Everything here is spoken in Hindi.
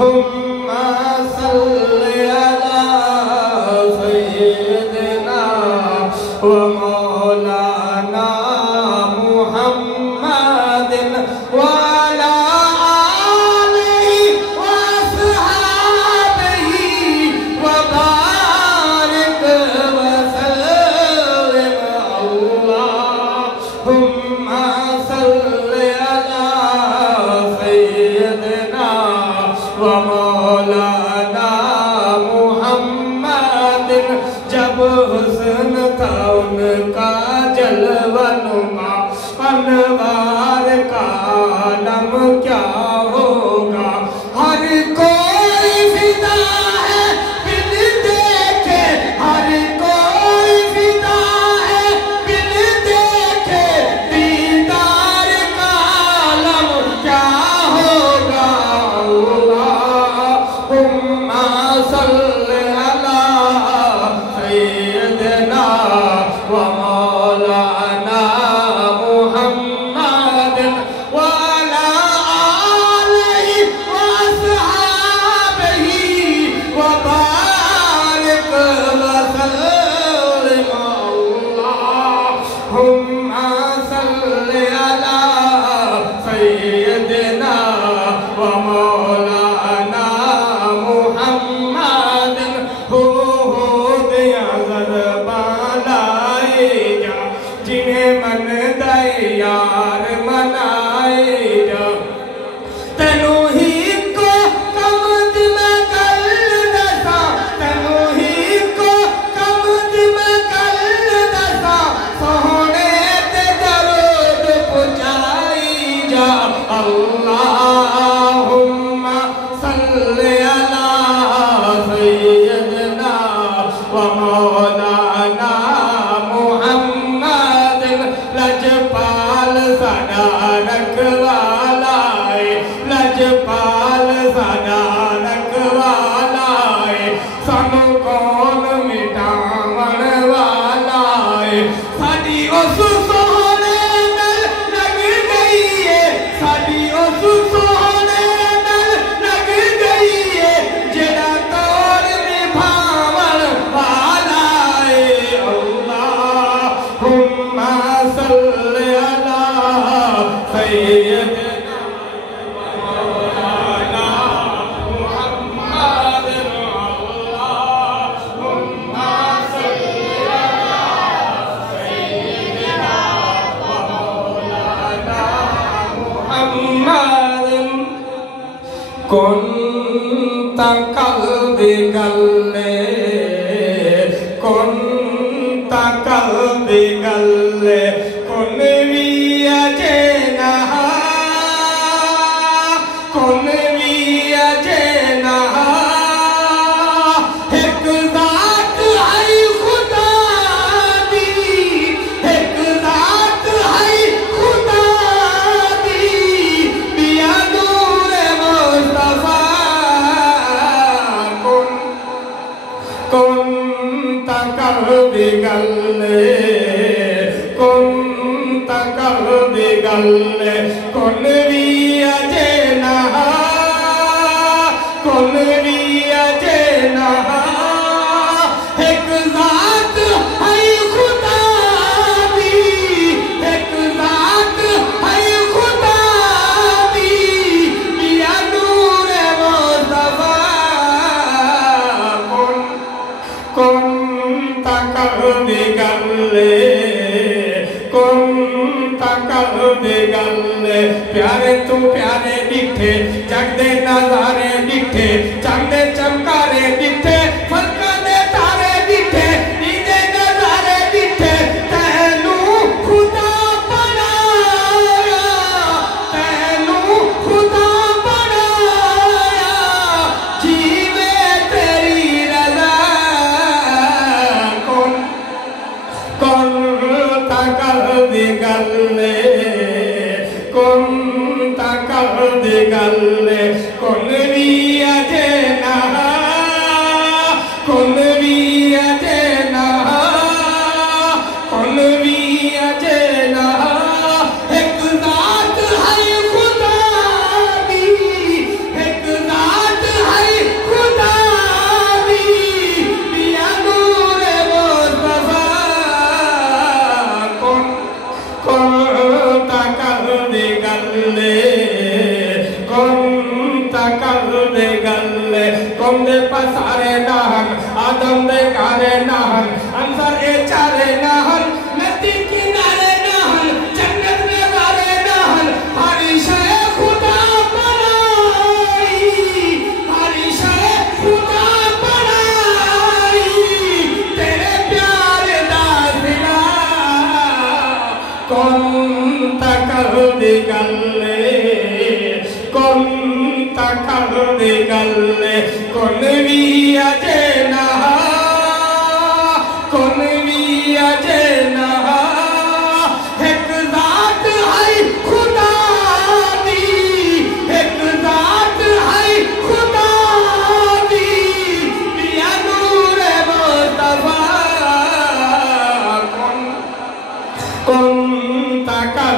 हुम्मा सल्ली अला सय्यिदिना व मौलाना मुहम्मदिन व अला आलिहि व अस्हाबिहि व बारिक व सल्लिम अल्लाहुम्मा सल्ली अला सय्यिदिना व मौलाना मुहम्मदिन। जब हुस्न था उनका जलवनुमा अनवार का आलम क्या होगा। हर कोई फिदा है बिन देखे, हर कोई फिदा है बिन देखे, दीदार का आलम क्या होगा। अल्लाहुम्मा सल्ली अला सय्यिदिना व मौलाना मुहम्मदिन व अला आलिहि व अस्हाबिहि व बारिक व सल्लिम। अल्लाहुम्मा सल्ली अला सय्यिदिना व मौलाना मुहम्मदिन। हो दिया ज़रबा लाए जा, जिन्हें मन दे यार मनाए जा। तनु ही को कमद में कल दसा, तनु ही को कमद में कल दसा, सोहने ते दरूद पुजाई जा। अल्लाहुम्मा सल्ली अला सय्यिदिना व मौलाना मुहम्मदिन। लजपाल साडा रखवाला है, लजपाल साडा रखवाला है, सानू कौन मिटावण वाला है। साडी उस सोहने नाल लग गई है, साडी उस सोहने नाल लग गई है, जेड़ा तोड़ निभावण वाला है। अल्लाहुम्मा सल्ली अला सय्यिदिना व मौलाना मुहम्मदिन। अल्लाहुम्मा सल्ली अला सय्यिदिना व मौलाना मुहम्मदिन। कुंता कल्बी गल्ले, कुंता कल्बी गल्ले, कुन भी अजे नहा, कुन भी अजे नहा। एक ज़ात है खुदा दी, एक ज़ात है खुदा दी, बिया नूर मुस्तफा। कुंता कल्बी गल्ले, कुंता कल्बी गल्ले, कुन भी अजे नहा, कुन भी अजे नहा। एक ज़ात है खुदा दी, एक ज़ात है खुदा दी, बिया नूर मुस्तफा। कुंता कल्बी गल्ले, कुंता कल्बी गल्ले। प्यारे तू प्यारे डिठे, जगदे नज़ारे डिठे, चंदे चमकारे डिठे, फलका दे तारे डिठे, नीदे नज़ारे डिठे। तैनू खुदा बनाया, तैनू खुदा बनाया, जीवे तेरी रज़ा। कुंता कल्बी गल्ले, कुंता कल्बी गल्ले, कुन कर दे गल्ले कौम दे पसारे नाहन आदम दे कारे नाहन अंसर ए चारे नाहन नदी किनारे नाहन जन्नत में वारे नाहन हरी शय खुदा बनाई हरी शय खुदा बनाई तेरे प्यार दा सिला कौन कर दे गल्ले कौन कर दे गल्ले कौन भी अजे ना कौन भी अजे ना एक जात है खुदा दी एक जात है खुदा दी पिया नूर मुस्तफा कौन कर